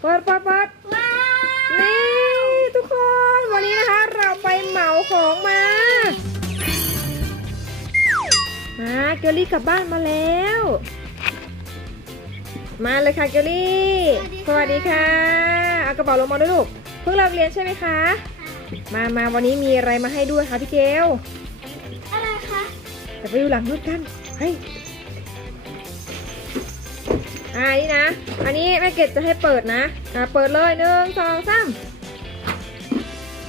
เปิดเปิดเปิดว้าวนี่ทุกคนวันนี้นะคะเราไปเหมาของมามาเกลลี่กลับบ้านมาแล้ว มาเลยค่ะเกลลี่ สวัสดีค่ะ เอากระเป๋าลงมาด้วยลูก เพิ่งเลิกเรียนใช่ไหมคะ มามาวันนี้มีอะไรมาให้ด้วยคะพี่เกลอะไรคะเดี๋ยวไปดูหลังรถกัน เฮ้ย อ่านี่นะ อันนี้แม่เกดจะให้เปิดนะอ่าเปิดเลยหนึ่งสองสาม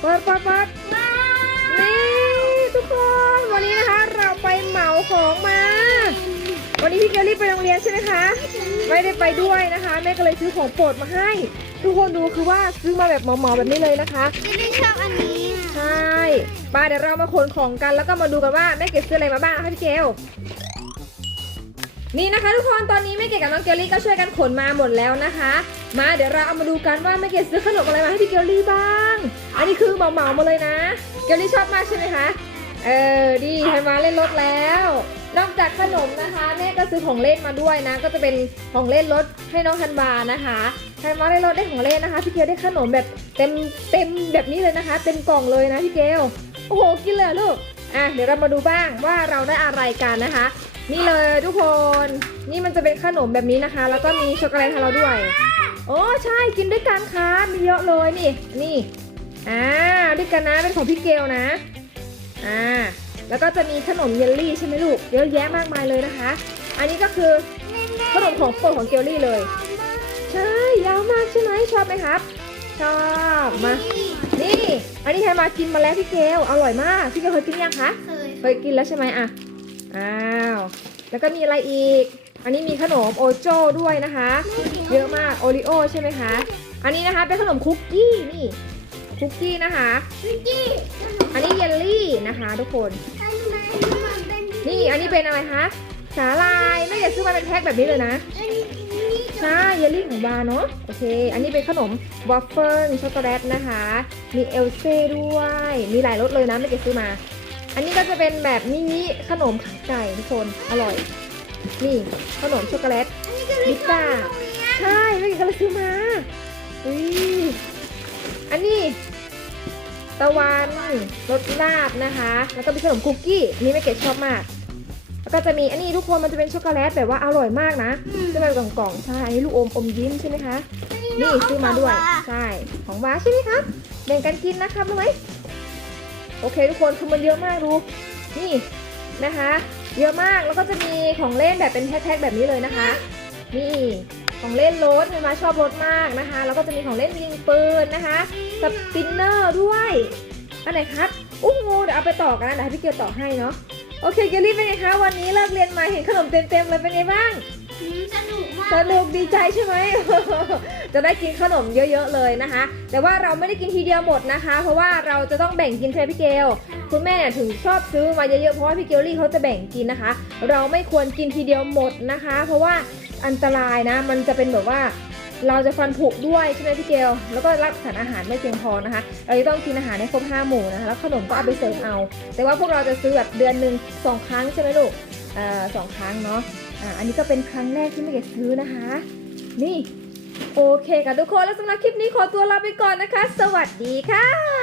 เปิดเปิดเปิดว้าวนี่ทุกคนวันนี้นะคะเราไปเหมาของมา วันนี้พี่เกลลี่ไปโรงเรียนใช่ไหมคะไม่ได้ไปด้วยนะคะแม่ก็เลยซื้อของโปรดมาให้ ทุกคนดูคือว่าซื้อมาแบบเหมาๆแบบนี้เลยนะคะไม่ได้ชอบอันนี้ใช่ไป้าเดี๋ยวเรามาขนของกันแล้วก็มาดูกันว่าแม่เกดซื้ออะไรมาบ้างนะคะพี่เกล นี่นะคะทุกคนตอนนี้แม่เกดกับน้องเกลลี่ก็ช่วยกันขนมาหมดแล้วนะคะ มาเดี๋ยวเราเอามาดูกันว่าแม่เกดซื้อขนมอะไรมาให้พี่เกลลี่บ้าง อันนี้คือเหมาๆหมาเลยนะ เกลลี่ชอบมากใช่ไหมคะเออดีให้มาเล่นรถแล้ว นอกจากขนมนะคะแม่ก็ซื้อของเล่นมาด้วยนะ ก็จะเป็นของเล่นรถให้น้องธันวานะคะธันวาได้รถได้ของเล่นนะคะพี่เกลได้ขนมแบบเต็มเต็มแบบนี้เลยนะคะ เต็มกล่องเลยนะพี่เกลโอ้โหกินเลยลูกอะเดี๋ยวเรามาดูบ้างว่าเราได้อะไรกันนะคะ นี่เลยทุกคน นี่มันจะเป็นขนมแบบนี้นะคะ แล้วก็มีช็อกโกแลตให้เราด้วย โอ้ใช่กินด้วยกันค่ะมีเยอะเลยนี่นี่อ่าด้วยกันนะเป็นของพี่เกลนะอ่าแล้วก็จะมีขนมเยลลี่ใช่ไหมลูกเยอะแยะมากมายเลยนะคะ อันนี้ก็คือขนมของโปรดของเกลลี่เลย ใช่ยาวมากใช่ไหมชอบไหมครับชอบมา นี่ อันนี้ใครมากินมาแล้วพี่เกลอร่อยมาก พี่เกลเคยกินยังคะ เคย เคยกินแล้วใช่ไหมอะ อ้าว แล้วก็มีอะไรอีก อันนี้มีขนมโอโจ้ด้วยนะคะ เยอะมากโอริโอใช่ไหมคะ อันนี้นะคะเป็นขนมคุกกี้นี่คุกกี้นะคะ วิกกี้อันนี้เยลลี่นะคะ ทุกคน ทำไมมันเป็นนี่อันนี้เป็นอะไรคะ สาลายไม่อยากซื้อมาเป็นแพ็คแบบนี้เลยนะ อันนี้นี่ใช่เยลลี่ของบาร์เนาะโอเค อันนี้เป็นขนมวอฟเฟิลช็อกโกแลตนะคะ มีเอลเซ่ด้วย มีหลายรสเลยนะไม่เก็บซื้อมา อันนี้ก็จะเป็นแบบมินิขนมขาไก่ทุกคนอร่อย นี่ขนมช็อกโกแลตอันนี้ก็ไม่ชอบตใช่ไม่เก็บก็เลยซื้อมาอุ้ยอันนี้ตะวันรสลาบนะคะ แล้วก็มีขนมคุกกี้นนี้ไม่เก็บชอบมาก แล้วก็จะมีอันนี้ทุกคนมันจะเป็นช็อกโกแลตแบบว่าอร่อยมากนะจะเป็นกล่องๆใช่อันนี้ลูกอมอมยิ้มใช่ไหมคะนี่ซื้อมาด้วยใช่ของว้าใช่ไหมครับแบ่งกันกินนะครับรู้ไหม โอเคทุกคนคือมันเยอะมากดูนี่นะคะ เยอะมากแล้วก็จะมีของเล่นแบบเป็นแพ็คๆแบบนี้เลยนะคะ นี่ของเล่นรถมาชอบรถมากนะคะ แล้วก็จะมีของเล่นยิงปืนนะคะสปินเนอร์ด้วยอันไหนครับอู้งงูเดี๋ยวเอาไปต่อกันนะเดี๋ยวให้พี่เกียวต่อให้เนาะโอเคเกลลี่เป็นไงคะวันนี้เลิกเรียนมาเห็นขนมเต็มๆเลยเป็นไงบ้าง สนุกมากสนุกดีใจใช่ไหม จะได้กินขนมเยอะๆเลยนะคะ แต่ว่าเราไม่ได้กินทีเดียวหมดนะคะ เพราะว่าเราจะต้องแบ่งกินใช่ไหมพี่เกล คุณแม่เนี่ยถึงชอบซื้อมาเยอะๆ เพราะว่าพี่เกลลี่เขาจะแบ่งกินนะคะ เราไม่ควรกินทีเดียวหมดนะคะ เพราะว่าอันตรายนะ มันจะเป็นแบบว่าเราจะฟันผุด้วยใช่ไหมพี่เกล แล้วก็รับสารอาหารไม่เพียงพอนะคะ เราจะต้องกินอาหารให้ครบห้าหมู่นะคะ แล้วขนมก็เอาไปเสริมเอา แต่ว่าพวกเราจะซื้อแบบเดือนหนึ่งสองครั้งใช่ไหมลูกเอ่อสองครั้งเนาะ อ่าอันนี้ก็เป็นครั้งแรกที่ไม่เก็ซื้อนะคะ นี่ โอเคค่ะทุกคนแล้วสำหรับคลิปนี้ขอตัวลาไปก่อนนะคะ สวัสดีค่ะ